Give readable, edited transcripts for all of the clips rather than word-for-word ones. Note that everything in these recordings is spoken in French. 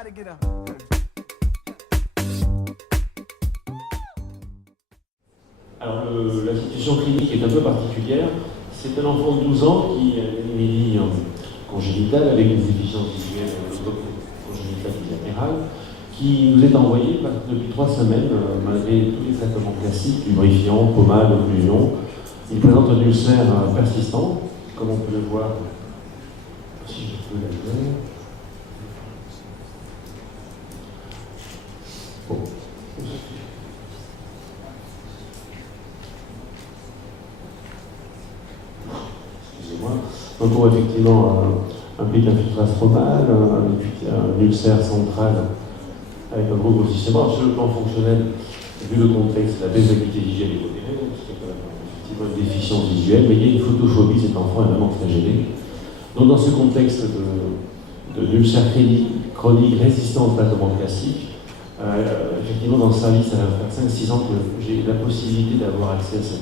Alors, la situation clinique est un peu particulière. C'est un enfant de 12 ans qui a une anémie congénitale avec des déficiences visuelles congénitales bilatérales, qui nous est envoyé depuis 3 semaines, malgré tous les traitements classiques, lubrifiant, pommade, occlusion. Il présente un ulcère persistant, comme on peut le voir, si je peux la voir. Bon. Excusez-moi. Donc on voit effectivement un pic infiltrastromal, un ulcère central avec un gros grossissement. Sur le plan fonctionnel, vu le contexte, la baisse d'acuité visuelle est modérée, donc c'est effectivement une déficience visuelle, mais il y a une photophobie, cet enfant est vraiment très gêné. Donc dans ce contexte d'ulcère chronique résistant au traitement classique, effectivement dans ce service, ça va faire 5-6 ans que j'ai la possibilité d'avoir accès à ce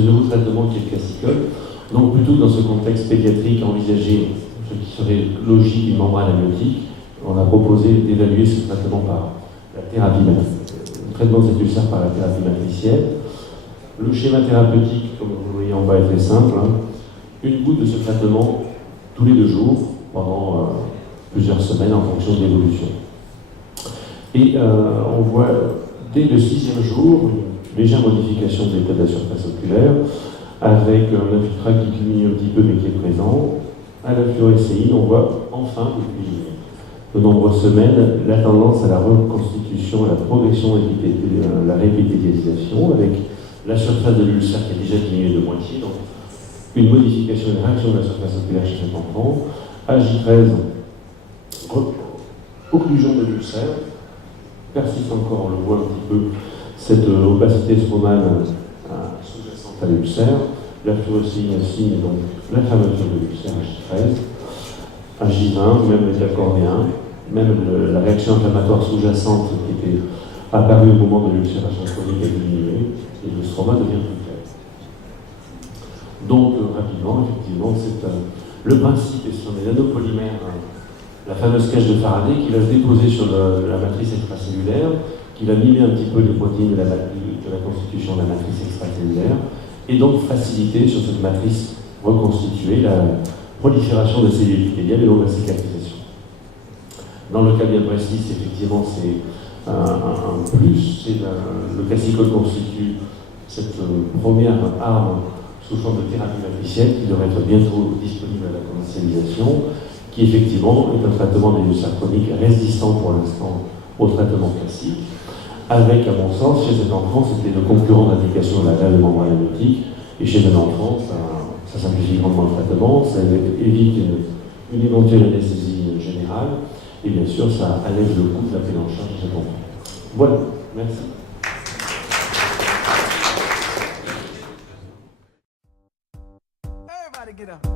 nouveau traitement qui est le classicol. Donc plutôt que dans ce contexte pédiatrique, envisager ce qui serait logique d'une membrane amniotique, on a proposé d'évaluer ce traitement par la thérapie, le traitement de cet ulcère par la thérapie matricielle. Le schéma thérapeutique, comme vous le voyez en bas, est très simple. Une goutte de ce traitement tous les 2 jours pendant plusieurs semaines en fonction de l'évolution. Et on voit dès le 6e jour une légère modification de l'état de la surface oculaire avec un infiltrat qui diminue un petit peu mais qui est présent. À la fluorescéine, on voit enfin, depuis de nombreuses semaines, la tendance à la reconstitution, à la progression et la répétitisation avec la surface de l'ulcère qui a déjà diminué de moitié, donc une modification, une réaction de la surface oculaire chez cet enfant. À J13, occlusion de l'ulcère, persiste encore, on le voit un petit peu, cette opacité stromale sous-jacente à l'ulcère. La fluorescéine signe donc la fermeture de l'ulcère à J13. À J20, même l'état cornéen, même la réaction inflammatoire sous-jacente qui était apparue au moment de l'ulcération chronique a diminué et le stroma devient plus clair. Donc, rapidement, effectivement, c'est le principe est sur les nanopolymères, la fameuse cage de Faraday qui va se déposer sur la matrice extracellulaire, qui va mimer un petit peu les protéines de la constitution de la matrice extracellulaire, et donc faciliter sur cette matrice reconstituée la prolifération de cellules épithéliales et donc la cicatrisation. Dans le cas bien précis, effectivement, c'est un plus, le classicol constitue cette première arme sous forme de thérapie matricielle qui devrait être bientôt disponible à la commercialisation, qui effectivement est un traitement des ulcères chroniques résistant pour l'instant au traitement classique, avec, à mon sens, chez cet enfant, c'était le concurrent d'indication de la greffe de membrane amniotique, et chez un enfant, ça simplifie grandement le traitement, ça évite une éventuelle anesthésie générale, et bien sûr, ça allège le coût de la prise en charge de cet enfant. Voilà, merci. Everybody get up.